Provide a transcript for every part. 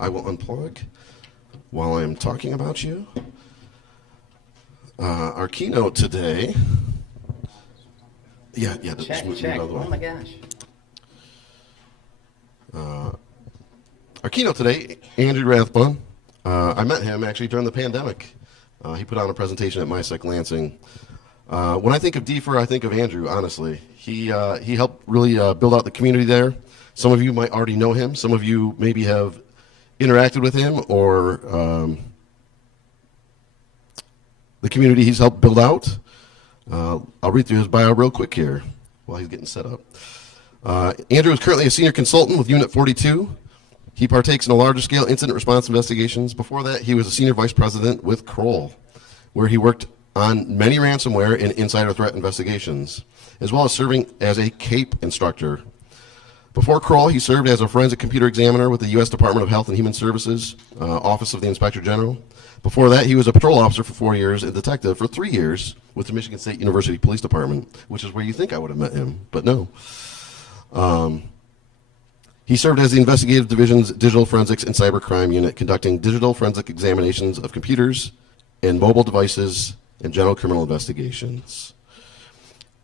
I will unplug while I'm talking about you. Our keynote today. Yeah. Check. Move out of the way. Oh my gosh. Our keynote today, Andrew Rathbun. I met him actually during the pandemic. He put on a presentation at MisecCon Lansing. When I think of DFR, I think of Andrew, honestly. He helped really build out the community there. Some of you might already know him. Some of you maybe have interacted with him or the community he's helped build out. I'll read through his bio real quick here while he's getting set up. Andrew is currently a senior consultant with Unit 42. He partakes in a larger scale incident response investigations. Before that, he was a senior vice president with Kroll, where he worked on many ransomware and insider threat investigations, as well as serving as a KAPE instructor. Before Kroll, he served as a forensic computer examiner with the U.S. Department of Health and Human Services, Office of the Inspector General. Before that, he was a patrol officer for 4 years and detective for 3 years with the Michigan State University Police Department, which is where you think I would have met him, but no. He served as the Investigative Division's Digital Forensics and Cybercrime Unit, conducting digital forensic examinations of computers and mobile devices and general criminal investigations.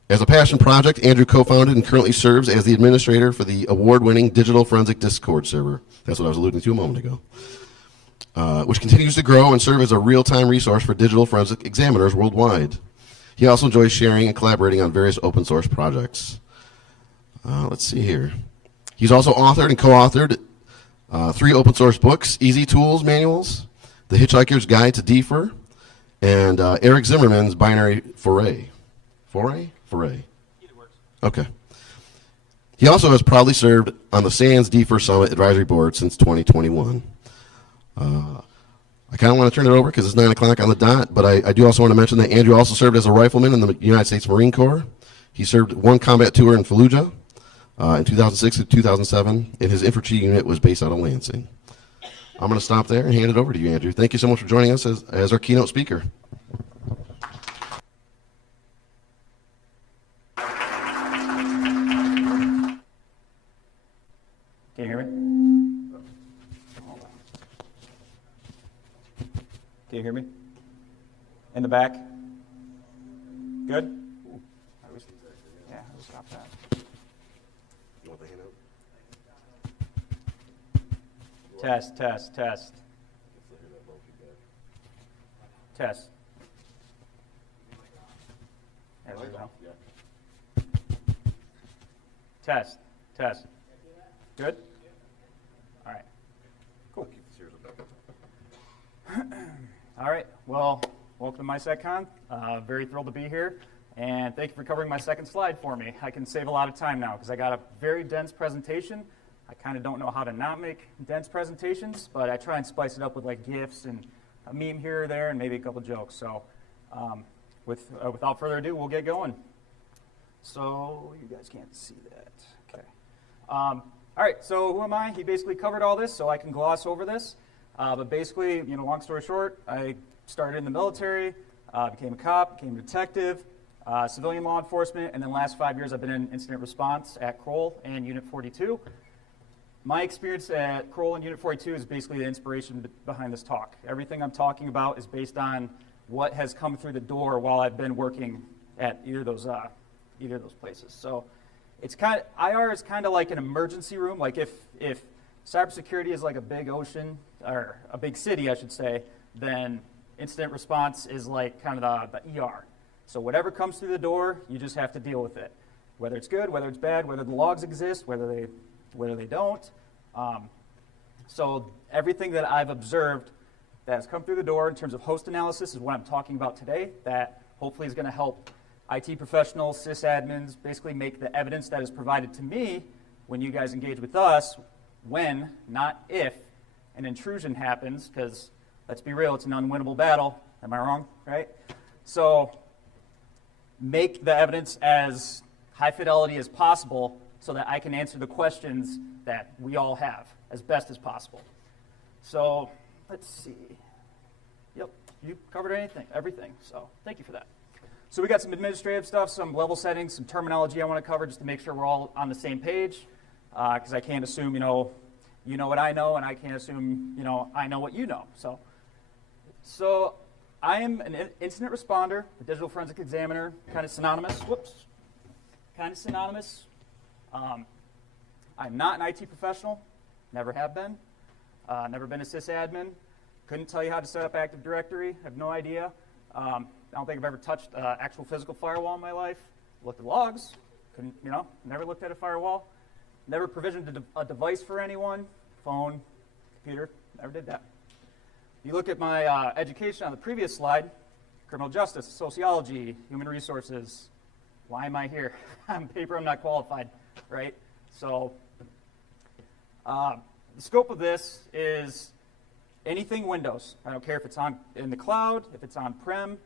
As a passion project, Andrew co-founded and currently serves as the administrator for the award-winning Digital Forensic Discord server. That's what I was alluding to a moment ago. Which continues to grow and serve as a real-time resource for digital forensic examiners worldwide. He also enjoys sharing and collaborating on various open source projects. Let's see here. He's also authored and co-authored 3 open source books, Easy Tools Manuals, The Hitchhiker's Guide to DFR, and Eric Zimmerman's Binary Foray. Foray? Foray. Either works. Okay. He also has proudly served on the SANS DFR Summit Advisory Board since 2021. I kind of want to turn it over because it's 9 o'clock on the dot, but I do also want to mention that Andrew also served as a rifleman in the United States Marine Corps. He served 1 combat tour in Fallujah in 2006 to 2007, and his infantry unit was based out of Lansing. I'm going to stop there and hand it over to you, Andrew. Thank you so much for joining us as our keynote speaker. Can you hear me? Hold on. Can you hear me? In the back? Good? Ooh, I will stop that. You want the handout? Test. Test. There we go. Test. Good? All right. Cool. All right. Well, welcome to MisecCon. Very thrilled to be here. And thank you for covering my second slide for me. I can save a lot of time now because I got a very dense presentation. I kind of don't know how to not make dense presentations, but I try and spice it up with like GIFs and a meme here or there and maybe a couple jokes. So without further ado, we'll get going. So you guys can't see that. Okay. All right, so who am I? He basically covered all this, so I can gloss over this. But basically, long story short, I started in the military, became a cop, became a detective, civilian law enforcement, and then last 5 years I've been in incident response at Kroll and Unit 42. My experience at Kroll and Unit 42 is basically the inspiration behind this talk. Everything I'm talking about is based on what has come through the door while I've been working at either of those places. So it's IR is kind of like an emergency room. Like if cybersecurity is like a big ocean, or a big city, I should say, then incident response is like kind of the ER. So whatever comes through the door, you just have to deal with it. Whether it's good, whether it's bad, whether the logs exist, whether they don't. So everything that I've observed that has come through the door in terms of host analysis is what I'm talking about today, that hopefully is going to help IT professionals, sysadmins, basically make the evidence that is provided to me when you guys engage with us, when, not if, an intrusion happens, because let's be real, it's an unwinnable battle. Am I wrong? Right? So make the evidence as high fidelity as possible so that I can answer the questions that we all have as best as possible. So let's see. Yep, you covered everything, so thank you for that. So we got some administrative stuff, some level settings, some terminology I want to cover just to make sure we're all on the same page, because I can't assume, you know what I know, and I can't assume, I know what you know. So I am an incident responder, a digital forensic examiner, kind of synonymous. Whoops. Kind of synonymous. I'm not an IT professional, never have been, never been a sysadmin. Couldn't tell you how to set up Active Directory, have no idea. I don't think I've ever touched actual physical firewall in my life. Looked at logs, couldn't, never looked at a firewall. Never provisioned a device for anyone, phone, computer, never did that. You look at my education on the previous slide, criminal justice, sociology, human resources. Why am I here? On paper, I'm not qualified, right? So the scope of this is anything Windows. I don't care if it's in the cloud, if it's on-prem.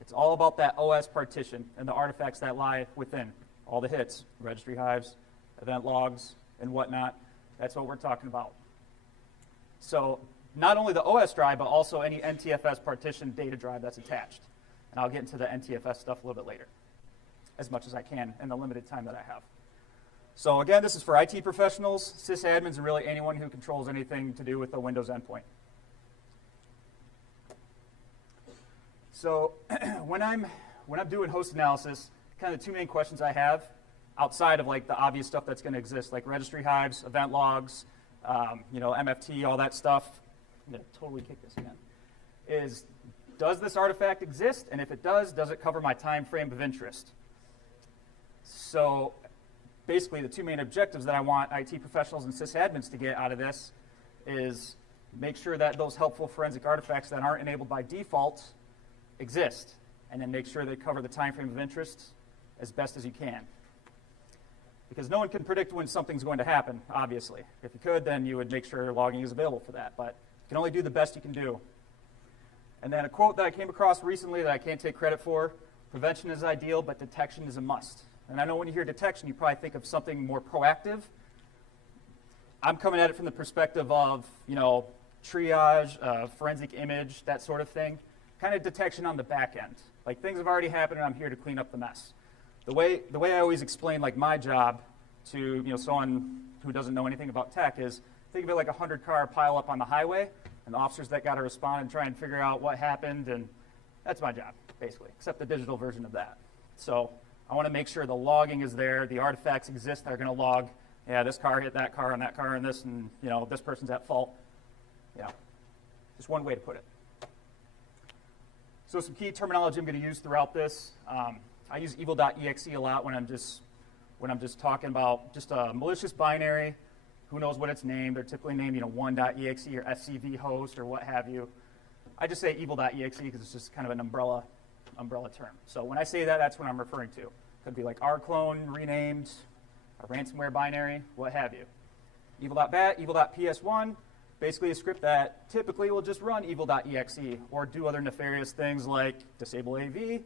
It's all about that OS partition and the artifacts that lie within. All the hits, registry hives, event logs, and whatnot. That's what we're talking about. So not only the OS drive, but also any NTFS partition data drive that's attached. And I'll get into the NTFS stuff a little bit later, as much as I can in the limited time that I have. So again, this is for IT professionals, sysadmins, and really anyone who controls anything to do with the Windows endpoint. So when I'm doing host analysis, kind of the two main questions I have, outside of like the obvious stuff that's going to exist, like registry hives, event logs, MFT, all that stuff. I'm going to totally kick this again. Is, does this artifact exist? And if it does it cover my time frame of interest? So basically, the two main objectives that I want IT professionals and sysadmins to get out of this is make sure that those helpful forensic artifacts that aren't enabled by default exist, and then make sure they cover the time frame of interest as best as you can. Because no one can predict when something's going to happen, obviously. If you could, then you would make sure logging is available for that. But you can only do the best you can do. And then a quote that I came across recently that I can't take credit for: prevention is ideal, but detection is a must. And I know when you hear detection, you probably think of something more proactive. I'm coming at it from the perspective of, triage, forensic image, that sort of thing. Kind of detection on the back end. Like, things have already happened, and I'm here to clean up the mess. The way I always explain, like, my job to someone who doesn't know anything about tech is, think of it like a 100-car pileup on the highway, and the officers that got to respond and try and figure out what happened, and that's my job, basically, except the digital version of that. So I want to make sure the logging is there, the artifacts exist that are going to log, yeah, this car hit that car, and this, and this person's at fault. Yeah, just one way to put it. So some key terminology I'm going to use throughout this. I use evil.exe a lot when I'm just talking about just a malicious binary. Who knows what it's named? They're typically named 1.exe or SCV host or what have you. I just say evil.exe because it's just kind of an umbrella term. So when I say that, that's what I'm referring to. Could be like rclone renamed, a ransomware binary, what have you. Evil.bat, evil.ps1, basically a script that typically will just run evil.exe or do other nefarious things like disable AV,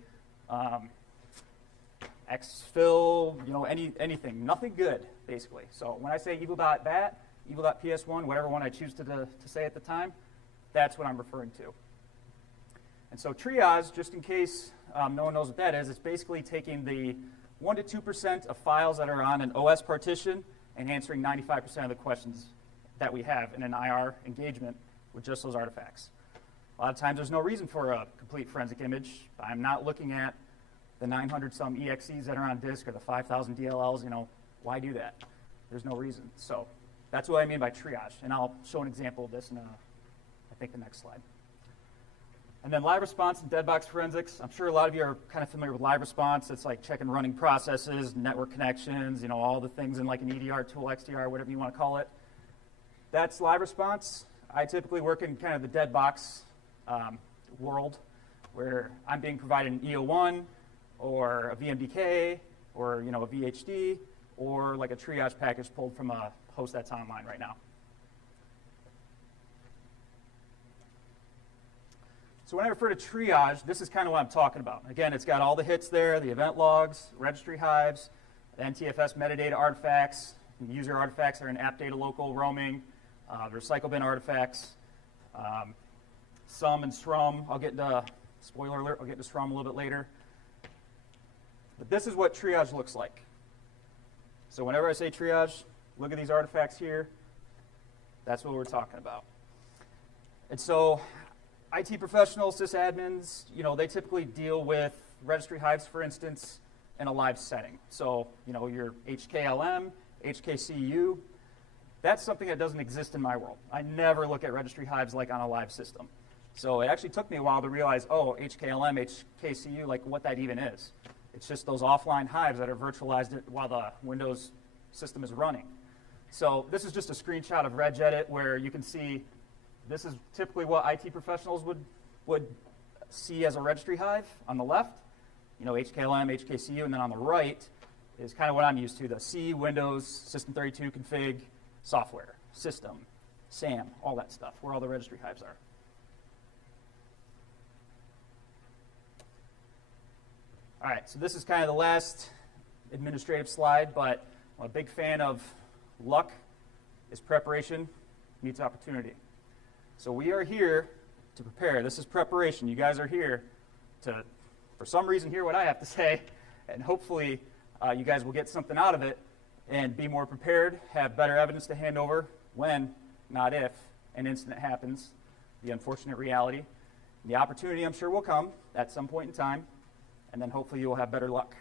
exfil, anything. Nothing good, basically. So when I say evil.bat, evil.ps1, whatever one I choose to say at the time, that's what I'm referring to. And so triage, just in case no one knows what that is, it's basically taking the 1 to 2% of files that are on an OS partition and answering 95% of the questions that we have in an IR engagement with just those artifacts. A lot of times there's no reason for a complete forensic image. I'm not looking at the 900-some EXEs that are on disk or the 5,000 DLLs. Why do that? There's no reason. So that's what I mean by triage. And I'll show an example of this in, I think, the next slide. And then live response and dead box forensics. I'm sure a lot of you are kind of familiar with live response. It's like checking running processes, network connections, all the things in like an EDR tool, XDR, whatever you want to call it. That's live response. I typically work in kind of the dead box world where I'm being provided an EO1 or a VMDK or a VHD or like a triage package pulled from a host that's online right now. So when I refer to triage, this is kind of what I'm talking about. Again, it's got all the hits there, the event logs, registry hives, the NTFS metadata artifacts, the user artifacts that are in app data local roaming, the recycle bin artifacts, SUM and SRUM. I'll get into, spoiler alert, I'll get into SRUM a little bit later. But this is what triage looks like. So whenever I say triage, look at these artifacts here. That's what we're talking about. And so IT professionals, sysadmins, they typically deal with registry hives, for instance, in a live setting. So, your HKLM, HKCU, that's something that doesn't exist in my world. I never look at registry hives like on a live system. So it actually took me a while to realize, HKLM, HKCU, like what that even is. It's just those offline hives that are virtualized while the Windows system is running. So this is just a screenshot of regedit where you can see this is typically what IT professionals would see as a registry hive on the left. HKLM, HKCU, and then on the right is kind of what I'm used to, the C, Windows, System32 config, software, system, SAM, all that stuff, where all the registry hives are. All right, so this is kind of the last administrative slide, but I'm a big fan of luck is preparation meets opportunity. So we are here to prepare. This is preparation. You guys are here to, for some reason, hear what I have to say, and hopefully you guys will get something out of it and be more prepared, have better evidence to hand over when, not if, an incident happens, the unfortunate reality. The opportunity, I'm sure, will come at some point in time, and then hopefully you will have better luck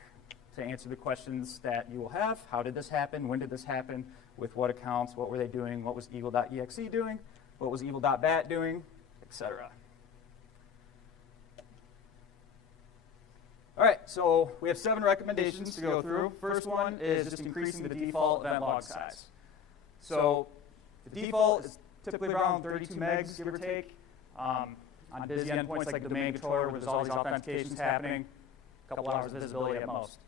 to answer the questions that you will have. How did this happen? When did this happen? With what accounts? What were they doing? What was eagle.exe doing? What was evil.bat doing? Etc. All right, so we have 7 recommendations to go through. First one is just increasing the default event log size. So the default is typically around 32 megs, give or take. On busy endpoints like the domain controller where there's all these authentications happening, a couple hours of visibility at most.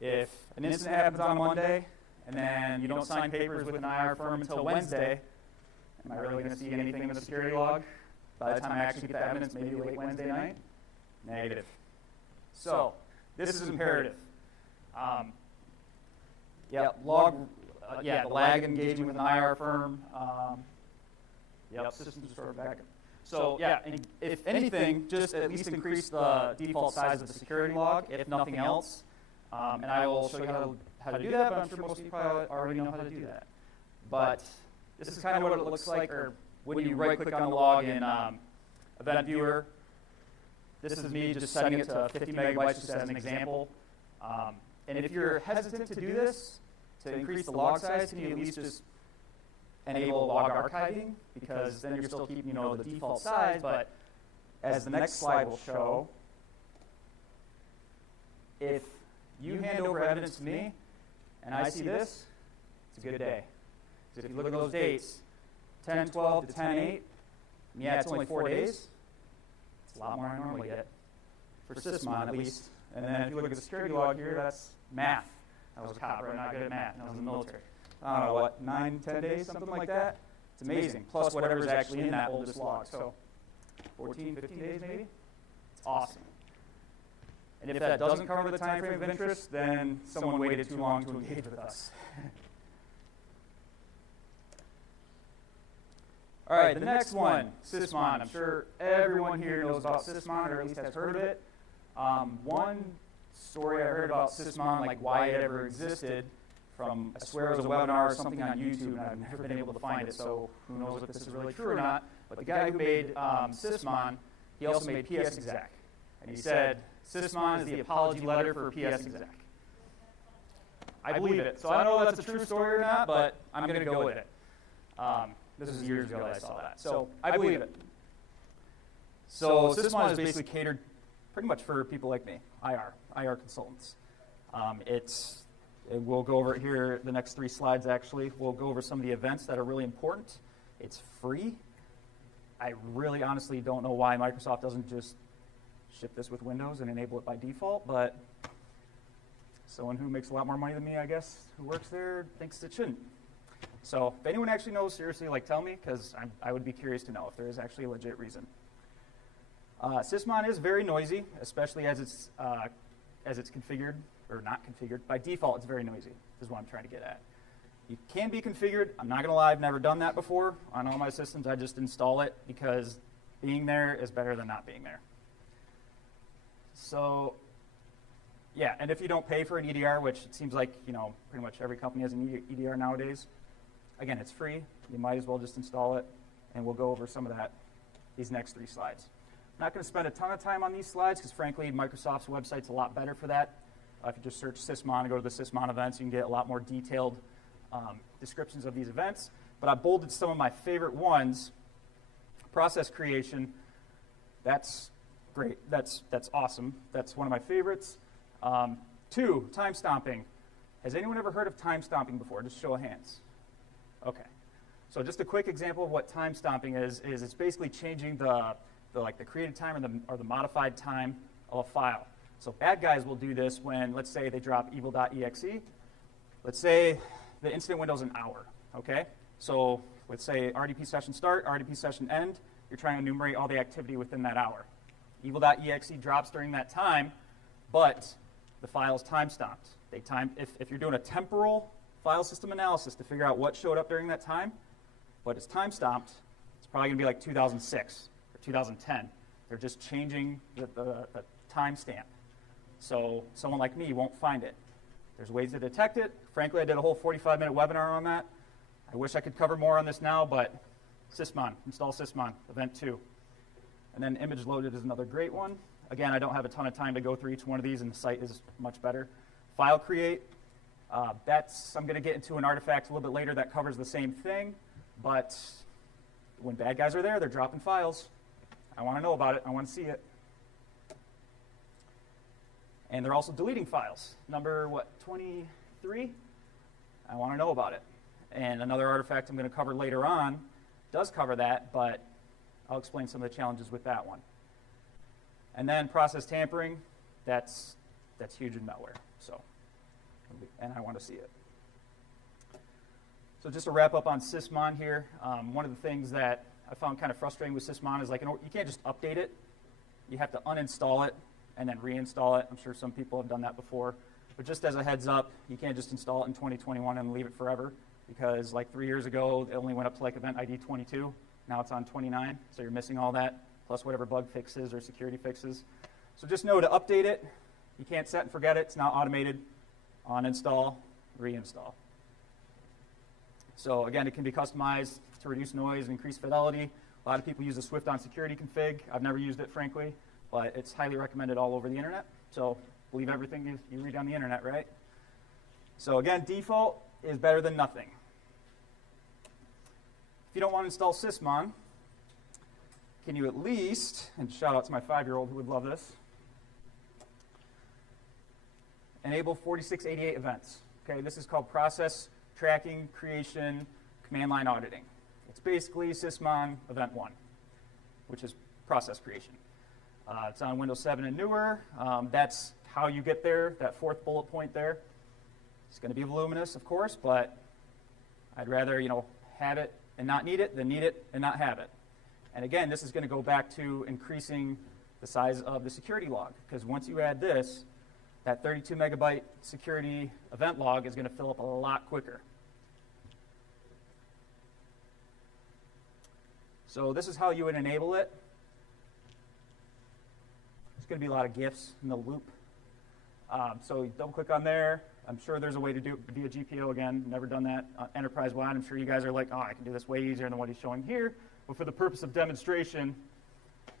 If an incident happens on Monday and then you don't sign papers with an IR firm until Wednesday, am I really going to see anything in the security log by the time I actually get the evidence, maybe late Wednesday night? Negative. So this is imperative. The lag engagement with an IR firm. Systems restored backup. So and if anything, just at least increase the default size of the security log, if nothing else. And I will show you how to do that, but I'm sure most of you probably already know how to do that. But this is kind of what it looks like, or when you right-click on the log in Event Viewer. This is me just setting it to 50 megabytes just as an example. And if you're hesitant to do this, to increase the log size, can you at least just enable log archiving? Because then you're still keeping the default size, but as the next slide will show, if you hand over evidence to me and I see this, it's a good day. Because if you look at those dates, 10-12 to 10-8, it's only 4 days. It's a lot more than I normally get, for sysmon at least. And then if you look at the security log here, that's math. I was a cop, right? Not good at math, and I was in the military. I don't know, 9-10 days, something like that? It's amazing. Plus whatever's actually in that oldest log. So 14, 15 days maybe? It's awesome. And if that doesn't cover the time frame of interest, then someone waited too long to engage with us. All right, the next one, sysmon. I'm sure everyone here knows about sysmon, or at least has heard of it. One story I heard about sysmon, like why it ever existed, from, I swear it was a webinar or something on YouTube, and I've never been able to find it, so who knows if this is really true or not. But the guy who made sysmon, he also made PSExec. And he said, sysmon is the apology letter for PSExec. I believe it. So I don't know if that's a true story or not, but I'm going to go with it. This was years ago that I saw that. So I believe it. So sysmon is basically catered pretty much for people like me, IR consultants. We'll go over it here, the next 3 slides actually. We'll go over some of the events that are really important. It's free. I really honestly don't know why Microsoft doesn't just ship this with Windows and enable it by default, but someone who makes a lot more money than me, I guess, who works there, thinks it shouldn't. So if anyone actually knows, seriously, tell me, because I would be curious to know if there is actually a legit reason. Sysmon is very noisy, especially as it's configured, or not configured. By default, it's very noisy, is what I'm trying to get at. It can be configured. I'm not going to lie, I've never done that before. On all my systems, I just install it because being there is better than not being there. So, yeah, and if you don't pay for an EDR, which it seems like, pretty much every company has an EDR nowadays, Again, it's free. You might as well just install it, and we'll go over some of that these next 3 slides. I'm not going to spend a ton of time on these slides because, frankly, Microsoft's website's a lot better for that. If you just search Sysmon and go to the Sysmon events, you can get a lot more detailed descriptions of these events. But I bolded some of my favorite ones. Process creation, that's great. That's awesome. That's one of my favorites. 2, time stomping. Has anyone ever heard of time stomping before? Just show of hands. Okay. So just a quick example of what time stomping is it's basically changing the created time or the modified time of a file. So bad guys will do this when, let's say, they drop evil.exe. Let's say the incident window's an hour, okay? So let's say RDP session start, RDP session end. You're trying to enumerate all the activity within that hour. Evil.exe drops during that time, but the file's time stomped. If you're doing a temporal file system analysis to figure out what showed up during that time, but it's time stomped, it's probably going to be like 2006 or 2010. They're just changing the timestamp. So someone like me won't find it. There's ways to detect it. Frankly, I did a whole 45-minute webinar on that. I wish I could cover more on this now, but Sysmon, install Sysmon, event 2. And then image loaded is another great one. Again, I don't have a ton of time to go through each one of these, and the site is much better. File create, I'm going to get into an artifact a little bit later that covers the same thing, but when bad guys are there, they're dropping files. I want to know about it. I want to see it. And they're also deleting files. Number, 23? I want to know about it. And another artifact I'm going to cover later on does cover that, but I'll explain some of the challenges with that one. And then process tampering, that's huge in malware. And I want to see it. So just to wrap up on Sysmon here, one of the things that I found kind of frustrating with Sysmon is you can't just update it. You have to uninstall it and then reinstall it. I'm sure some people have done that before. But just as a heads up, you can't just install it in 2021 and leave it forever, because like 3 years ago, it only went up to event ID 22. Now it's on 29, so you're missing all that, plus whatever bug fixes or security fixes. So just know to update it. You can't set and forget it. It's now automated. Uninstall, reinstall. So again, it can be customized to reduce noise and increase fidelity. A lot of people use the Swift on security config. I've never used it, frankly, but it's highly recommended all over the internet. So believe everything you read on the internet, right? So again, default is better than nothing. If you don't want to install Sysmon, can you at least, and shout out to my 5-year-old who would love this, enable 4688 events. Okay, this is called process tracking, creation, command line auditing. It's basically Sysmon event 1, which is process creation. It's on Windows 7 and newer. That's how you get there, that 4th bullet point there. It's going to be voluminous, of course, but I'd rather have it and not need it than need it and not have it. And again, this is going to go back to increasing the size of the security log, because once you add this, that 32 megabyte security event log is going to fill up a lot quicker. So this is how you would enable it. There's going to be a lot of GIFs in the loop. So you double click on there. I'm sure there's a way to do it via GPO again. Never done that enterprise-wide. I'm sure you guys are like, oh, I can do this way easier than what he's showing here. But for the purpose of demonstration,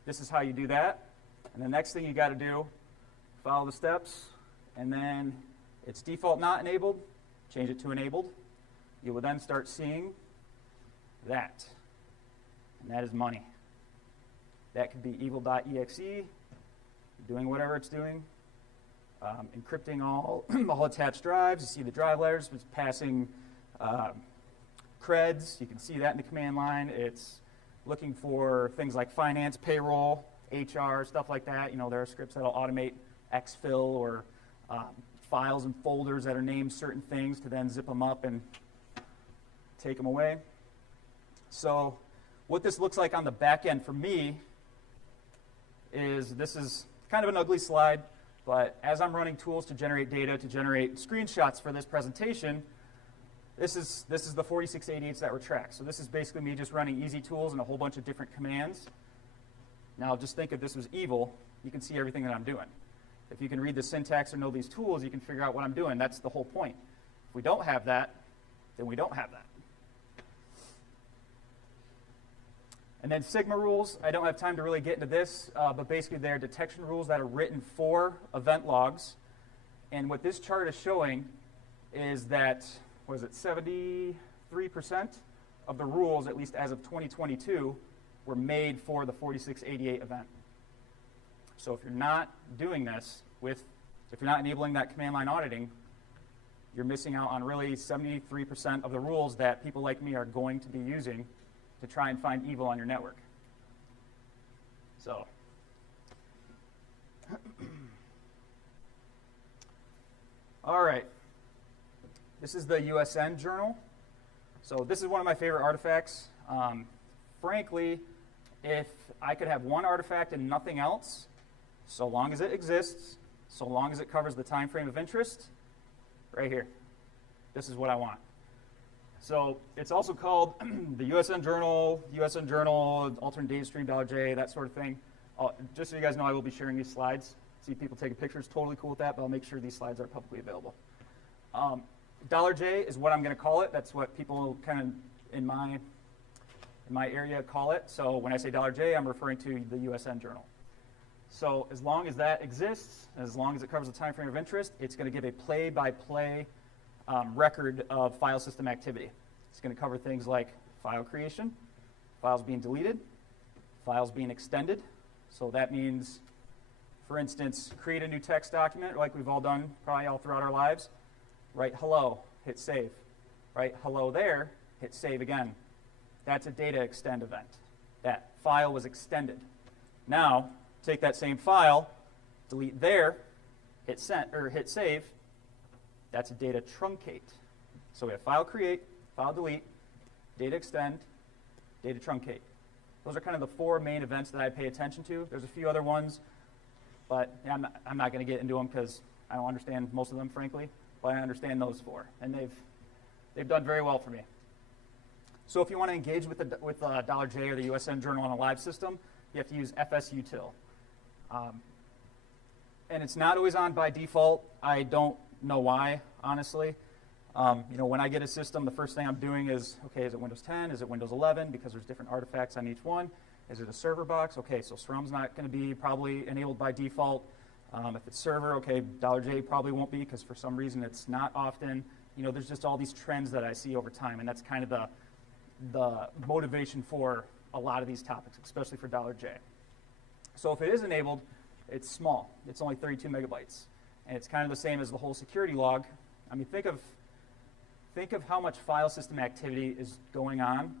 this is how you do that. And the next thing you got to do, follow the steps. And then it's default not enabled, change it to enabled. You will then start seeing that. And that is money. That could be evil.exe, doing whatever it's doing, encrypting all attached drives. You see the drive layers, it's passing creds. You can see that in the command line. It's looking for things like finance, payroll, HR, stuff like that. There are scripts that will automate exfil or files and folders that are named certain things to then zip them up and take them away. So what this looks like on the back end for me is, this is kind of an ugly slide, but as I'm running tools to generate data, to generate screenshots for this presentation, this is the 4688s that were tracked. So this is basically me just running easy tools and a whole bunch of different commands. Now just think if this was evil, you can see everything that I'm doing. If you can read the syntax or know these tools, you can figure out what I'm doing. That's the whole point. If we don't have that, then we don't have that. And then Sigma rules, I don't have time to really get into this, but basically they're detection rules that are written for event logs. And what this chart is showing is that, what is it, 73% of the rules, at least as of 2022, were made for the 4688 event. So if you're not doing this if you're not enabling that command line auditing, you're missing out on really 73% of the rules that people like me are going to be using to try and find evil on your network. So, all right. This is the USN journal. So this is one of my favorite artifacts. Frankly, if I could have one artifact and nothing else, so long as it exists, so long as it covers the time frame of interest, right here. This is what I want. So it's also called the USN Journal, alternate data stream, $J, that sort of thing. Just so you guys know, I will be sharing these slides. See people taking pictures, totally cool with that, but I'll make sure these slides are publicly available. $J is what I'm going to call it. That's what people kind of in my area call it. So when I say $J, I'm referring to the USN Journal. So as long as that exists, as long as it covers the time frame of interest, it's going to give a play-by-play record of file system activity. It's going to cover things like file creation, files being deleted, files being extended. So that means, for instance, create a new text document like we've all done probably all throughout our lives. Write hello, hit save. Write hello there, hit save again. That's a data extend event. That file was extended. Now, take that same file, delete there, hit send or hit save. That's a data truncate. So we have file create, file delete, data extend, data truncate. Those are kind of the four main events that I pay attention to. There's a few other ones, but I'm not going to get into them because I don't understand most of them, frankly. But I understand those four, and they've done very well for me. So if you want to engage with $J or the USN Journal on a live system, you have to use FSUtil. And it's not always on by default. I don't know why, honestly. When I get a system, the first thing I'm doing is, okay, is it Windows 10? Is it Windows 11? Because there's different artifacts on each one. Is it a server box? Okay, so SRUM's not going to be probably enabled by default. If it's server, okay, $J probably won't be because for some reason it's not often. There's just all these trends that I see over time, and that's kind of the motivation for a lot of these topics, especially for $J. So if it is enabled, it's small. It's only 32 megabytes. And it's kind of the same as the whole security log. I mean, think of how much file system activity is going on.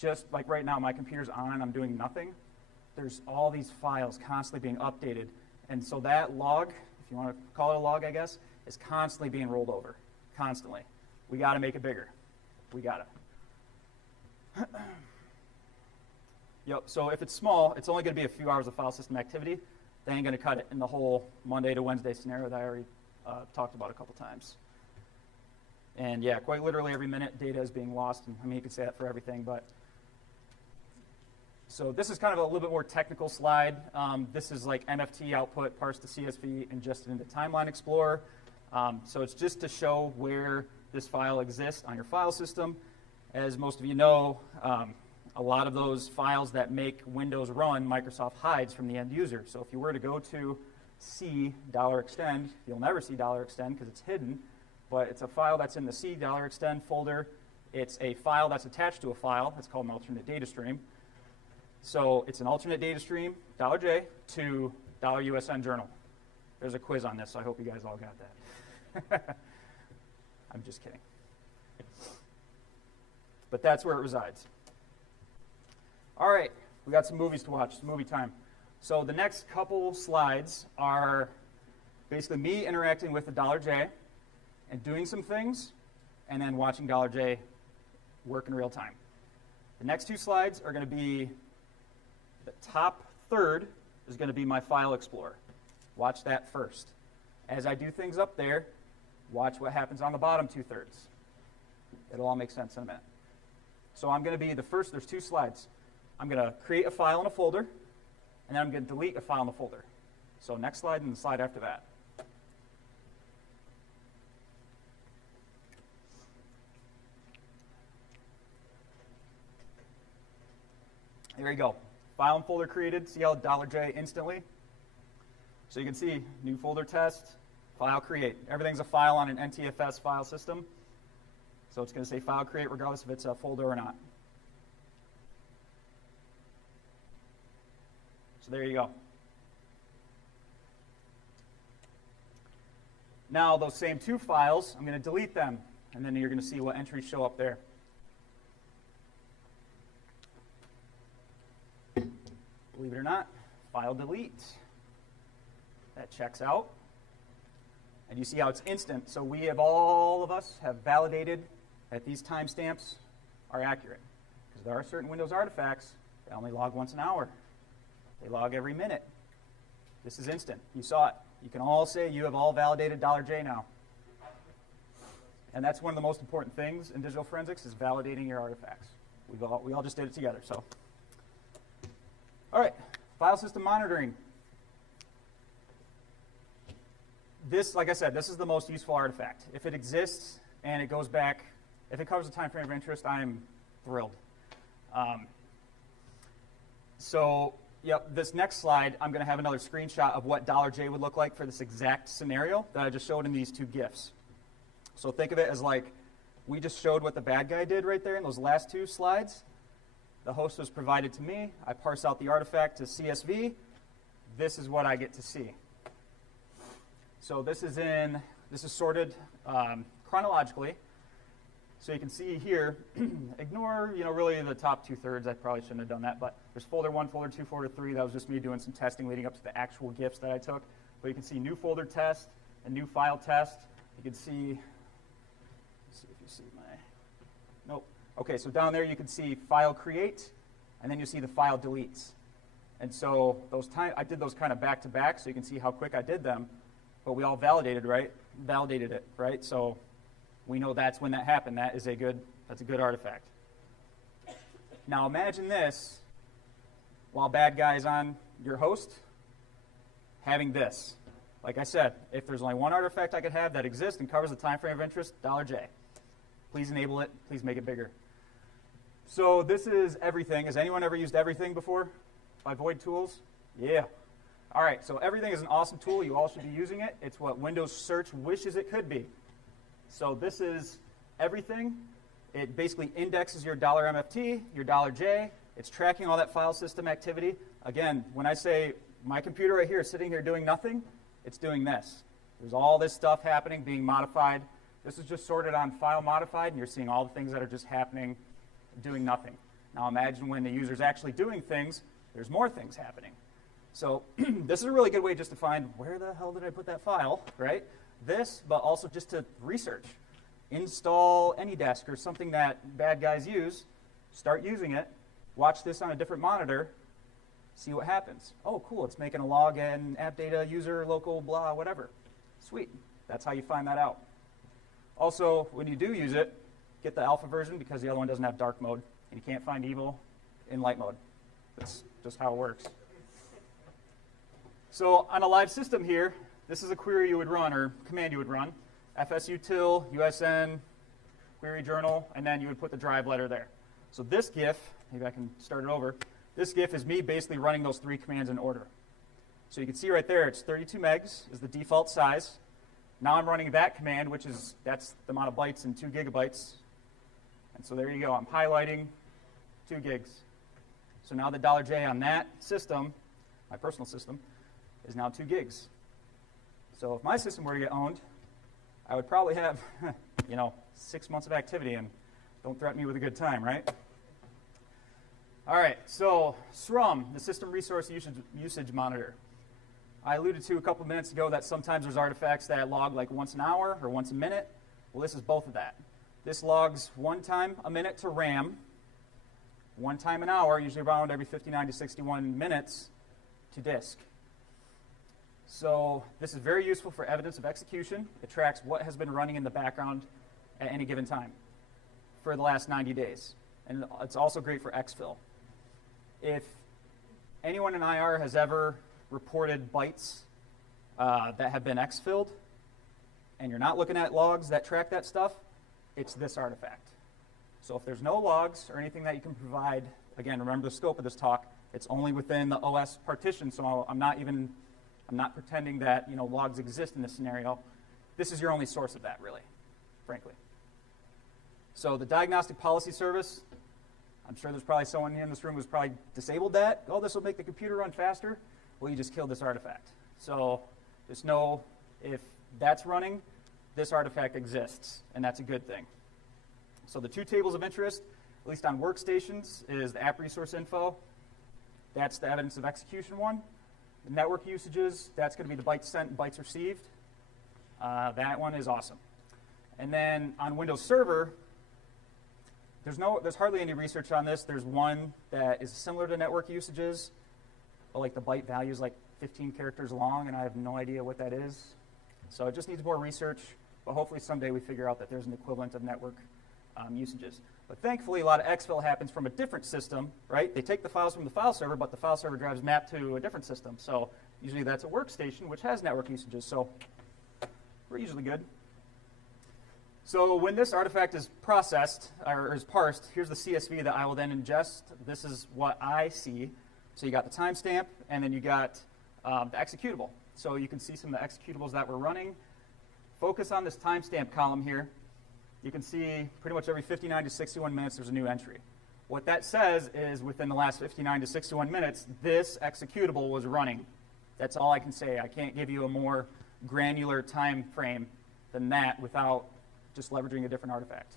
Just like right now, my computer's on, I'm doing nothing. There's all these files constantly being updated. And so that log, if you want to call it a log, I guess, is constantly being rolled over. Constantly. We got to make it bigger. We got to. Yep, so if it's small, it's only going to be a few hours of file system activity. They ain't going to cut it in the whole Monday to Wednesday scenario that I already talked about a couple times. And yeah, quite literally every minute data is being lost. And I mean, you could say that for everything, but. So this is kind of a little bit more technical slide. This is like MFT output, parsed to CSV, ingested into Timeline Explorer. So it's just to show where this file exists on your file system. As most of you know, a lot of those files that make Windows run, Microsoft hides from the end user. So if you were to go to C $extend, you'll never see $extend because it's hidden, but it's a file that's in the C $extend folder. It's a file that's attached to a file. It's called an alternate data stream. So it's an alternate data stream, $J, to $USN Journal. There's a quiz on this, so I hope you guys all got that. I'm just kidding. But that's where it resides. All right, we got some movies to watch. It's movie time. So the next couple slides are basically me interacting with the $J and doing some things, and then watching $J work in real time. The next two slides are going to be, the top third is going to be my file explorer. Watch that first. As I do things up there, watch what happens on the bottom two-thirds. It'll all make sense in a minute. So I'm going to be the first, there's two slides. I'm going to create a file in a folder, and then I'm going to delete a file in the folder. So next slide and the slide after that. There you go. File and folder created. See how $J instantly? So you can see new folder test, file create. Everything's a file on an NTFS file system. So it's going to say file create regardless if it's a folder or not. So there you go. Now those same two files, I'm going to delete them, and then you're going to see what entries show up there. Believe it or not, file delete. That checks out. And you see how it's instant. So we have, all of us have validated that these timestamps are accurate. Because there are certain Windows artifacts that only log once an hour. They log every minute. This is instant. You saw it. You can all say you have all validated $J now. And that's one of the most important things in digital forensics is validating your artifacts. We all just did it together. So, all right, file system monitoring. This, like I said, this is the most useful artifact. If it exists and it goes back, if it covers the time frame of interest, I'm thrilled. Yep, this next slide, I'm going to have another screenshot of what $J would look like for this exact scenario that I just showed in these two GIFs. So think of it as like we just showed what the bad guy did right there in those last two slides. The host was provided to me. I parse out the artifact to CSV. This is what I get to see. So this is sorted chronologically. So you can see here, ignore, really the top 2/3. I probably shouldn't have done that, but there's folder 1, folder 2, folder 3. That was just me doing some testing leading up to the actual GIFs that I took. But you can see new folder test and new file test. You can see, let's see if you see my, nope. Okay, so down there you can see file create, and then you see the file deletes. And so I did those kind of back to back, so you can see how quick I did them. But we all validated it, right? So we know that's when that happened. That's a good artifact. Now imagine this while bad guy's on your host, having this. Like I said, if there's only one artifact I could have that exists and covers the time frame of interest, $J. Please enable it. Please make it bigger. So this is everything. Has anyone ever used everything before by Void Tools? Yeah. All right, so everything is an awesome tool. You all should be using it. It's what Windows Search wishes it could be. So this is everything. It basically indexes your $MFT, your $J. It's tracking all that file system activity. Again, when I say my computer right here is sitting here doing nothing, it's doing this. There's all this stuff happening, being modified. This is just sorted on file modified, and you're seeing all the things that are just happening, doing nothing. Now imagine when the user's actually doing things, there's more things happening. So this is a really good way just to find where the hell did I put that file, right? This, but also just to research. Install AnyDesk or something that bad guys use, start using it, watch this on a different monitor, see what happens. Oh, cool, it's making a log and app data, user, local, blah, whatever. Sweet, that's how you find that out. Also, when you do use it, get the alpha version because the other one doesn't have dark mode, and you can't find evil in light mode. That's just how it works. So on a live system here, this is a query you would run, or command you would run. fsutil, usn, query journal, and then you would put the drive letter there. So this GIF, maybe I can start it over. This GIF is me basically running those three commands in order. So you can see right there, it's 32 megs is the default size. Now I'm running that command, that's the amount of bytes in 2 gigabytes. And so there you go, I'm highlighting 2 gigs. So now the $J on that system, my personal system, is now 2 gigs. So if my system were to get owned, I would probably have, 6 months of activity, and don't threaten me with a good time, right? All right, so SRUM, the System Resource Usage Monitor. I alluded to a couple minutes ago that sometimes there's artifacts that log like once an hour or once a minute. Well, this is both of that. This logs 1 time a minute to RAM, 1 time an hour, usually around every 59 to 61 minutes, to disk. So this is very useful for evidence of execution. It tracks what has been running in the background at any given time for the last 90 days. And it's also great for exfil. If anyone in IR has ever reported bytes that have been exfilled, and you're not looking at logs that track that stuff, it's this artifact. So if there's no logs or anything that you can provide again, remember the scope of this talk. It's only within the OS partition, so I'm not pretending that logs exist in this scenario. This is your only source of that, really, frankly. So the diagnostic policy service, I'm sure there's probably someone in this room who's probably disabled that. Oh, this will make the computer run faster. Well, you just killed this artifact. So just know if that's running, this artifact exists, and that's a good thing. So the two tables of interest, at least on workstations, is the app resource info. That's the evidence of execution one. The network usages, that's going to be the bytes sent and bytes received. That one is awesome. And then on Windows Server, there's hardly any research on this. There's one that is similar to network usages, but like the byte value is like 15 characters long, and I have no idea what that is. So it just needs more research, but hopefully someday we figure out that there's an equivalent of network usages. But thankfully, a lot of exfil happens from a different system, right? They take the files from the file server, but the file server drives map to a different system. So usually that's a workstation, which has network usages. So we're usually good. So when this artifact is processed, or is parsed, here's the CSV that I will then ingest. This is what I see. So you got the timestamp, and then you got the executable. So you can see some of the executables that we're running. Focus on this timestamp column here. You can see pretty much every 59 to 61 minutes there's a new entry. What that says is within the last 59 to 61 minutes, this executable was running. That's all I can say. I can't give you a more granular time frame than that without just leveraging a different artifact.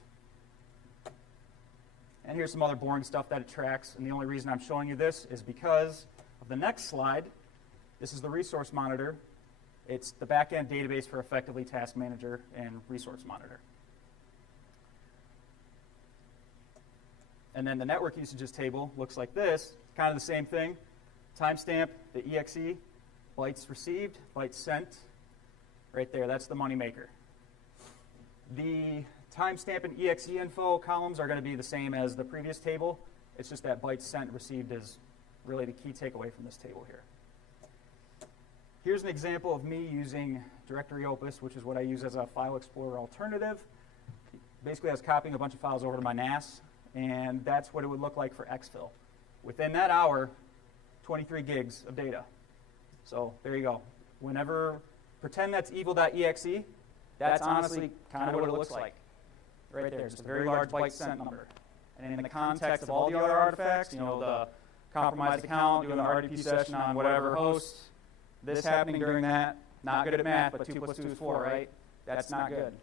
And here's some other boring stuff that it tracks. And the only reason I'm showing you this is because of the next slide. This is the resource monitor. It's the back-end database for effectively task manager and resource monitor. And then the network usages table looks like this. It's kind of the same thing. Timestamp, the exe, bytes received, bytes sent. Right there, that's the moneymaker. The timestamp and exe info columns are going to be the same as the previous table. It's just that bytes sent received is really the key takeaway from this table here. Here's an example of me using Directory Opus, which is what I use as a file explorer alternative. Basically, I was copying a bunch of files over to my NAS, and that's what it would look like for exfil. Within that hour, 23 gigs of data. So there you go. Whenever, pretend that's evil.exe, that's honestly kind of what it looks like. Right there, just a very large byte sent number. And in the context of all the other artifacts, the compromised account, doing the RDP session on whatever host, this happening during that, not good at math, but 2 plus 2 is 4, right? That's not good.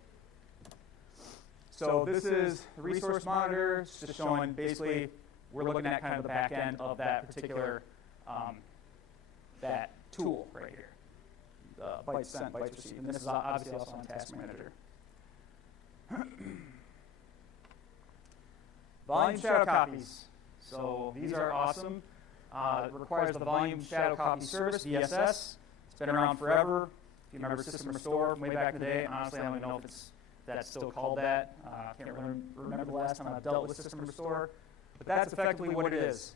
So this is the resource monitor, just showing basically we're looking at kind of the back end of that particular that tool right here. Bytes sent, bytes received. And this is obviously also on Task Manager. Volume shadow copies. So these are awesome. It requires the volume shadow copy service, VSS. It's been around forever. If you remember System Restore from way back in the day, honestly, I don't even know if that's still called that. I can't really remember the last time I dealt with System Restore. But that's effectively what it is.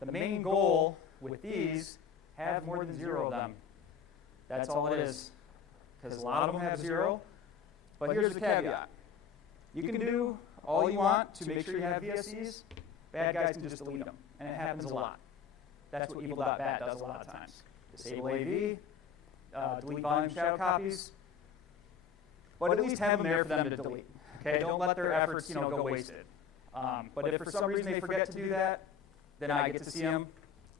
The main goal with these, have more than 0 of them. That's all it is. Because a lot of them have 0. But here's the caveat. You can do all you want to make sure you have VSCs. Bad guys can just delete them. And it happens a lot. That's what evil.bat does a lot of times. Disable AV, delete volume shadow copies. But at least have them there for them to delete. Okay, don't let their efforts, go wasted. But if for some reason they forget to do that, then I get to see them,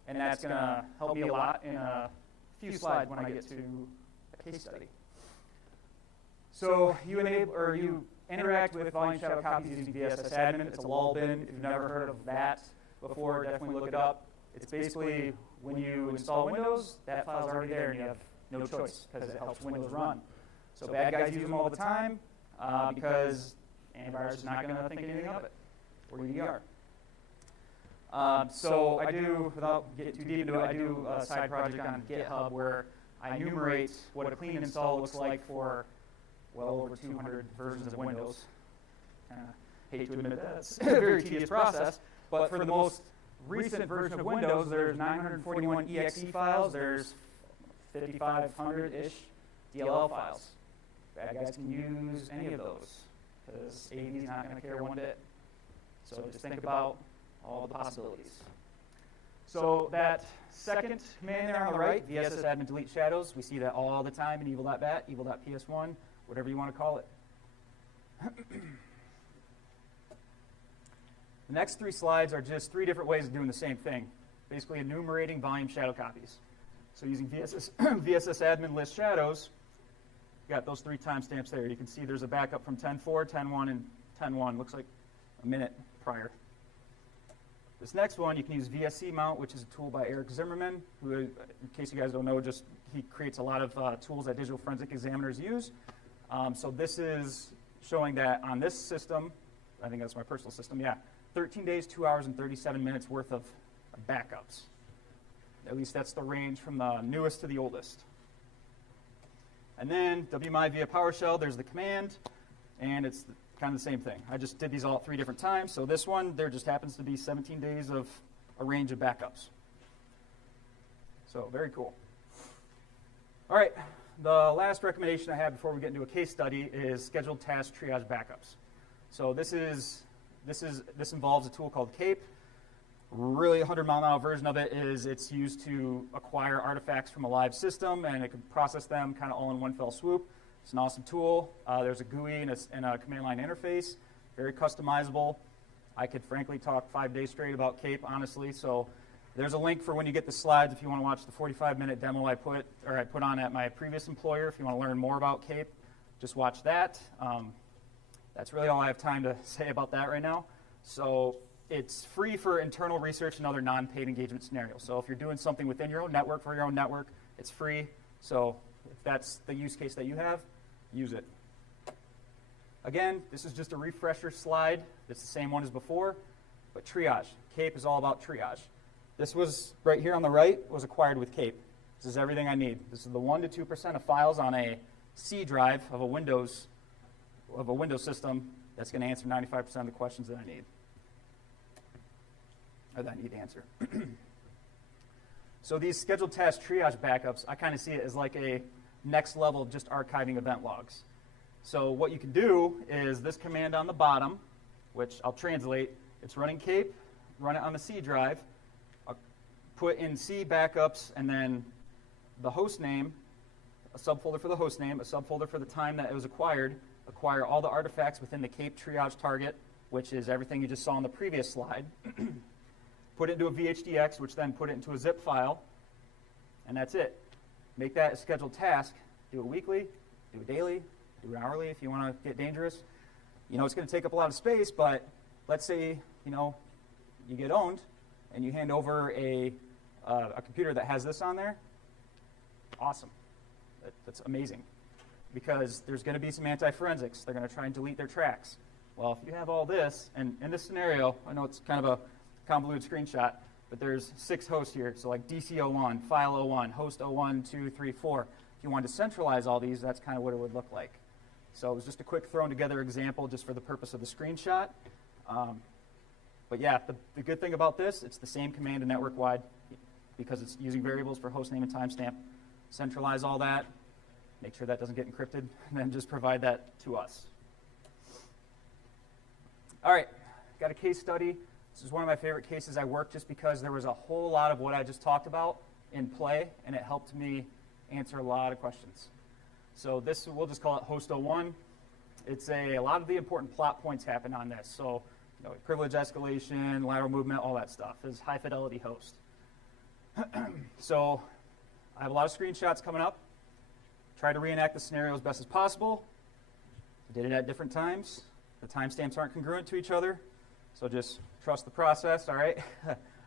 and that's going to help me a lot in a few slides when I get to a case study. So you enable or you interact with volume shadow copies using VSSadmin. It's a lull bin. If you've never heard of that before, definitely look it up. It's basically when you install Windows, that file's already there, and you have no choice because it helps Windows run. So bad guys use them all the time because antivirus is not going to think anything of it, or EDR. So I do, without getting too deep into it, I do a side project on GitHub where I enumerate what a clean install looks like for well over 200 versions of Windows. Hate to admit that it's a very tedious process, but for the most recent version of Windows, there's 941 exe files, there's 5,500-ish DLL files. Bad guys can use any of those because AV is not going to care one bit. So just think about all the possibilities. So that second command there on the right, sysadmin delete shadows, we see that all the time in evil.bat, evil.ps1, whatever you want to call it. The next 3 slides are just 3 different ways of doing the same thing, basically enumerating volume shadow copies. So using sysadmin list shadows, you got those 3 timestamps there. You can see there's a backup from 10.4, 10.1, and 10.1. Looks like a minute prior. This next one, you can use VSC mount, which is a tool by Eric Zimmerman, who, in case you guys don't know, he creates a lot of tools that digital forensic examiners use. So this is showing that on this system, I think that's my personal system, 13 days, 2 hours, and 37 minutes worth of backups. At least that's the range from the newest to the oldest. And then WMI via PowerShell, there's the command, and it's kind of the same thing. I just did these all at 3 different times. So this one, there just happens to be 17 days of a range of backups. So very cool. All right, the last recommendation I have before we get into a case study is scheduled task triage backups. So this involves a tool called KAPE. Really, 100-mile-an-hour version of it is it's used to acquire artifacts from a live system, and it can process them kind of all in one fell swoop. It's an awesome tool. There's a GUI and a command line interface, very customizable. I could frankly talk 5 days straight about KAPE, honestly. So there's a link for when you get the slides if you want to watch the 45-minute demo I put on at my previous employer. If you want to learn more about KAPE, just watch that. That's really all I have time to say about that right now. So it's free for internal research and other non-paid engagement scenarios. So if you're doing something within your own network for your own network, it's free. So if that's the use case that you have, use it. Again, this is just a refresher slide. It's the same one as before, but triage. KAPE is all about triage. This was, right here on the right, was acquired with KAPE. This is everything I need. This is the 1% to 2% of files on a C drive of a Windows system that's going to answer 95% of the questions that I need. Or that I need to answer. So these scheduled task triage backups, I kind of see it as like a next level of just archiving event logs. So what you can do is this command on the bottom, which I'll translate. It's running KAPE, run it on the C drive, put in C backups, and then the host name, a subfolder for the host name, a subfolder for the time that it was acquired, acquire all the artifacts within the KAPE triage target, which is everything you just saw on the previous slide. Put it into a VHDX, which then put it into a zip file, and that's it. Make that a scheduled task. Do it weekly, do it daily, do it hourly if you want to get dangerous. You know, it's going to take up a lot of space, but let's say, you know, you get owned and you hand over a computer that has this on there. Awesome. That's amazing. Because there's going to be some anti-forensics. They're going to try and delete their tracks. Well, if you have all this, and in this scenario, I know it's kind of a convoluted screenshot, but there's 6 hosts here. So like DC01, file 01, host 01, 2, 3, 4. If you wanted to centralize all these, that's kind of what it would look like. So it was just a quick thrown together example just for the purpose of the screenshot. But yeah, the good thing about this, it's the same command and network-wide because it's using variables for host name and timestamp. Centralize all that, make sure that doesn't get encrypted, and then just provide that to us. All right, got a case study. This is one of my favorite cases I worked just because there was a whole lot of what I just talked about in play, and it helped me answer a lot of questions. So this, we'll just call it host 01. It's a lot of the important plot points happen on this. So, you know, privilege escalation, lateral movement, all that stuff is high fidelity host. So I have a lot of screenshots coming up. Try to reenact the scenario as best as possible. Did it at different times. The timestamps aren't congruent to each other. So just trust the process, all right?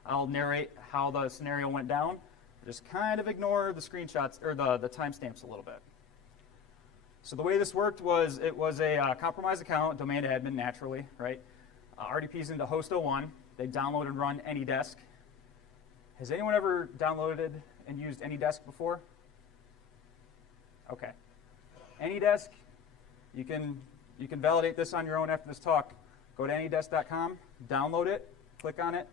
I'll narrate how the scenario went down. Just kind of ignore the screenshots or the timestamps a little bit. So the way this worked was it was a compromised account, domain admin naturally, right? RDP's into host 01. They download and run AnyDesk. Has anyone ever downloaded and used AnyDesk before? Okay. AnyDesk, you can validate this on your own after this talk. Go to anydesk.com, download it, click on it.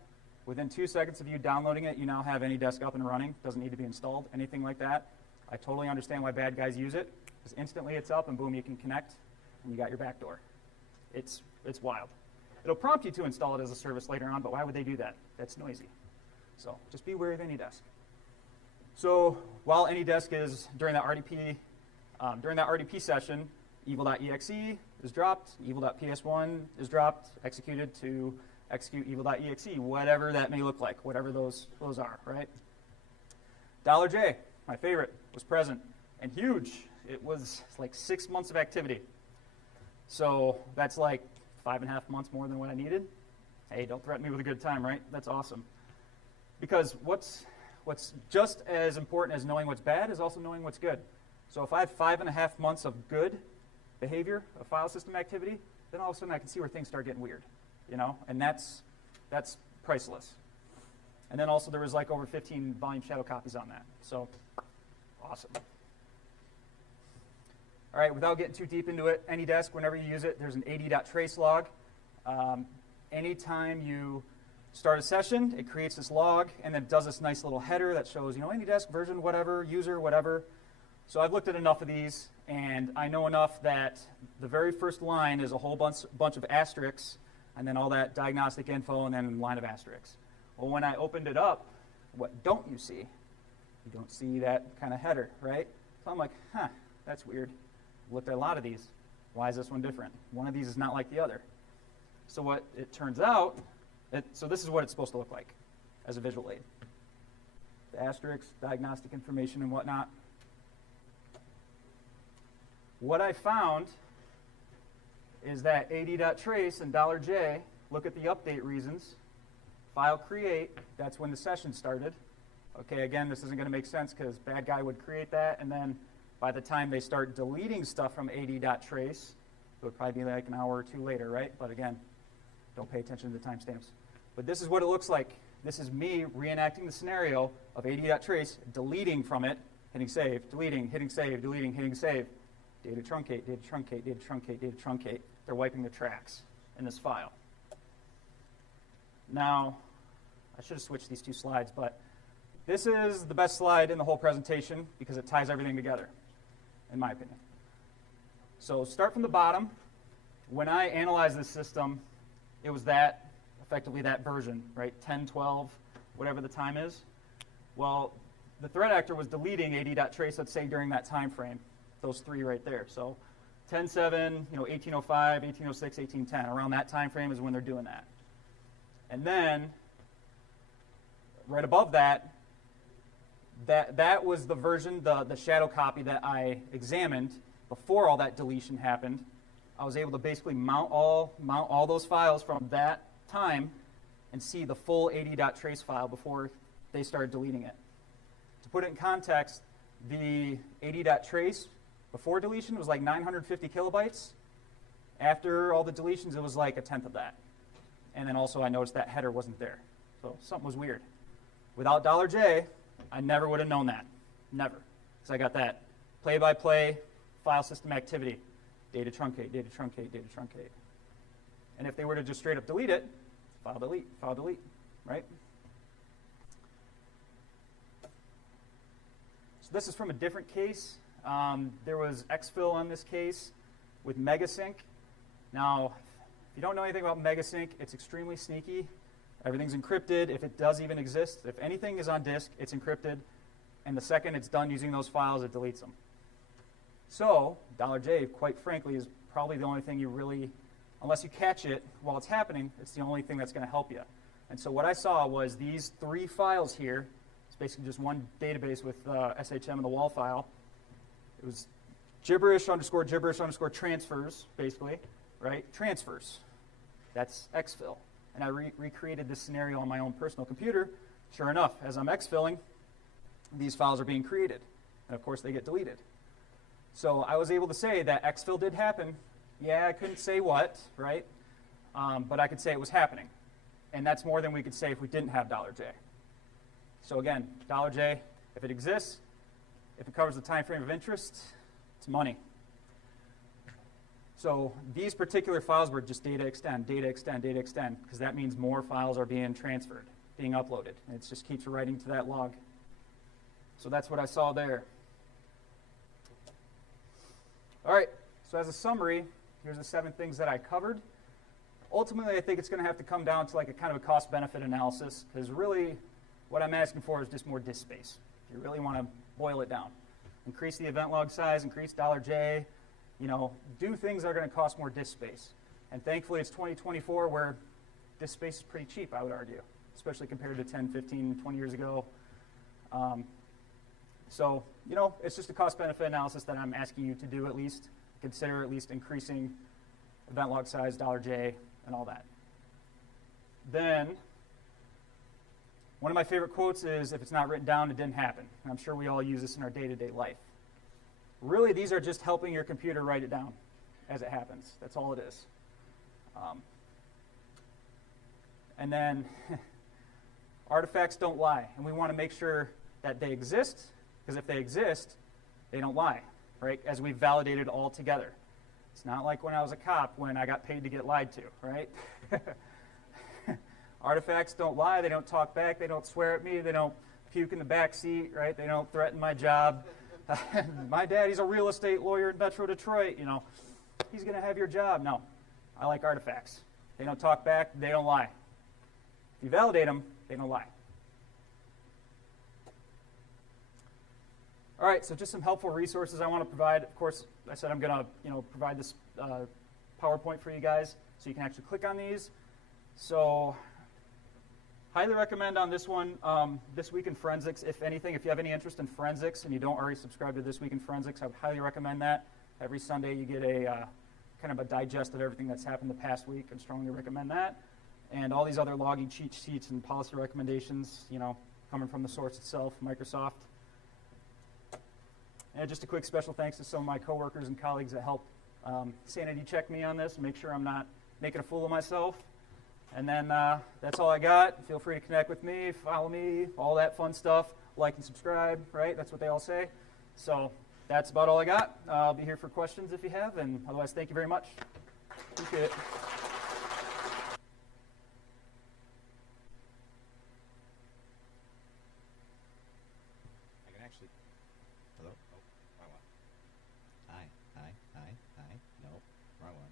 Within 2 seconds of you downloading it, you now have AnyDesk up and running. Doesn't need to be installed, anything like that. I totally understand why bad guys use it, because instantly it's up and boom, you can connect, and you got your backdoor. It's wild. It'll prompt you to install it as a service later on, but why would they do that? That's noisy. So just be wary of AnyDesk. So while AnyDesk is during that RDP session, evil.exe is dropped, evil.ps1 is dropped, executed to execute evil.exe, whatever that may look like, whatever those are, right? $J, my favorite, was present and huge. It was like 6 months of activity. So that's like 5.5 months more than what I needed. Hey, don't threaten me with a good time, right? That's awesome. Because what's just as important as knowing what's bad is also knowing what's good. So if I have 5.5 months of good behavior, of file system activity, then all of a sudden I can see where things start getting weird, you know? And that's priceless. And then also there was like over 15 volume shadow copies on that. So awesome. All right, without getting too deep into it, AnyDesk, whenever you use it, there's an ad.trace log. Anytime you start a session, it creates this log, and then it does this nice little header that shows, you know, AnyDesk version, whatever, user, whatever. So I've looked at enough of these, and I know enough that the very first line is a whole bunch of asterisks, and then all that diagnostic info, and then a line of asterisks. Well, when I opened it up, what don't you see? You don't see that kind of header, right? So I'm like, huh, that's weird. Looked at a lot of these. Why is this one different? One of these is not like the other. So what it turns out, so this is what it's supposed to look like as a visual aid. The asterisks, diagnostic information, and whatnot. What I found is that ad.trace and $J look at the update reasons. File create, that's when the session started. Okay, again, this isn't going to make sense because bad guy would create that, and then by the time they start deleting stuff from ad.trace, it would probably be like an hour or two later, right? But again, don't pay attention to the timestamps. But this is what it looks like. This is me reenacting the scenario of ad.trace, deleting from it, hitting save, deleting, hitting save, deleting, hitting save. Data truncate, data truncate, data truncate, data truncate. They're wiping the tracks in this file. Now, I should have switched these two slides, but this is the best slide in the whole presentation because it ties everything together, in my opinion. So start from the bottom. When I analyzed this system, it was effectively that version, right? 10, 12, whatever the time is. Well, the threat actor was deleting ad.trace, let's say, during that time frame, those three right there. So 10.7, 1805, 1806, 1810, around that time frame is when they're doing that. And then, right above that, that was the version, the shadow copy that I examined before all that deletion happened. I was able to basically mount all those files from that time and see the full ad.trace file before they started deleting it. To put it in context, the ad.trace before deletion was like 950 kilobytes. After all the deletions, it was like a tenth of that. And then also I noticed that header wasn't there. So something was weird. Without $J, I never would have known that. Never. Because I got that play-by-play file system activity. Data truncate, data truncate, data truncate. And if they were to just straight up delete it, file delete, right? So this is from a different case. There was exfil on this case with MegaSync. Now, if you don't know anything about MegaSync, it's extremely sneaky. Everything's encrypted. If it does even exist, if anything is on disk, it's encrypted. And the second it's done using those files, it deletes them. So $J, quite frankly, is probably the only thing you really, unless you catch it while it's happening, it's the only thing that's going to help you. And so what I saw was these three files here. It's basically just one database with SHM and the wall file. It was gibberish underscore transfers, basically, right? Transfers. That's exfil. And I recreated this scenario on my own personal computer. Sure enough, as I'm exfilling, these files are being created. And of course, they get deleted. So I was able to say that exfil did happen. Yeah, I couldn't say what, right? But I could say it was happening. And that's more than we could say if we didn't have $J. So again, $J, if it exists, if it covers the time frame of interest, it's money. So these particular files were just data extend, because that means more files are being transferred, being uploaded. And it just keeps writing to that log. So that's what I saw there. All right, so as a summary, here's the 7 things that I covered. ultimately, I think it's going to have to come down to like a kind of a cost-benefit analysis, because really what I'm asking for is just more disk space. If you really want to boil it down. Increase the event log size, increase $J, do things that are going to cost more disk space. And thankfully, it's 2024 where disk space is pretty cheap, I would argue, especially compared to 10, 15, 20 years ago. So, it's just a cost-benefit analysis that I'm asking you to do at least. Consider at least increasing event log size, $J, and all that. Then, one of my favorite quotes is, if it's not written down, it didn't happen. And I'm sure we all use this in our day-to-day life. Really, these are just helping your computer write it down as it happens. That's all it is. And then, artifacts don't lie. And we want to make sure that they exist, because if they exist, they don't lie, right? As we've validated all together. It's not like when I was a cop when I got paid to get lied to, right? Artifacts don't lie. They don't talk back. They don't swear at me. They don't puke in the back seat, right? They don't threaten my job. My dad, he's a real estate lawyer in Metro Detroit. He's going to have your job. No, I like artifacts. They don't talk back. They don't lie. If you validate them, they don't lie. All right, so just some helpful resources I want to provide. Of course, I said I'm going to provide this PowerPoint for you guys so you can actually click on these. So highly recommend on this one, This Week in Forensics. If anything, if you have any interest in forensics and you don't already subscribe to This Week in Forensics, I would highly recommend that. Every Sunday you get a kind of a digest of everything that's happened the past week. I strongly recommend that. And all these other logging cheat sheets and policy recommendations, coming from the source itself, Microsoft. And just a quick special thanks to some of my coworkers and colleagues that helped sanity check me on this and make sure I'm not making a fool of myself. And then that's all I got. Feel free to connect with me, follow me, all that fun stuff. Like and subscribe, right? That's what they all say. So that's about all I got. I'll be here for questions if you have, and otherwise, thank you very much. Appreciate it. I can actually. Hello? Oh, wrong one. Hi. Nope, wrong one.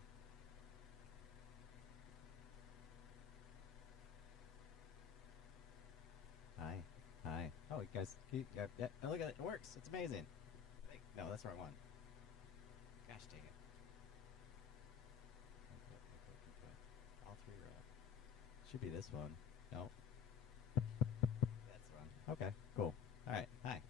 Hi. Oh, you guys, yeah, oh, look at it, it works. It's amazing. No, that's the wrong one. Gosh dang it. All three are up. Should be this one. No. That's the one. Okay, cool. All right, hi.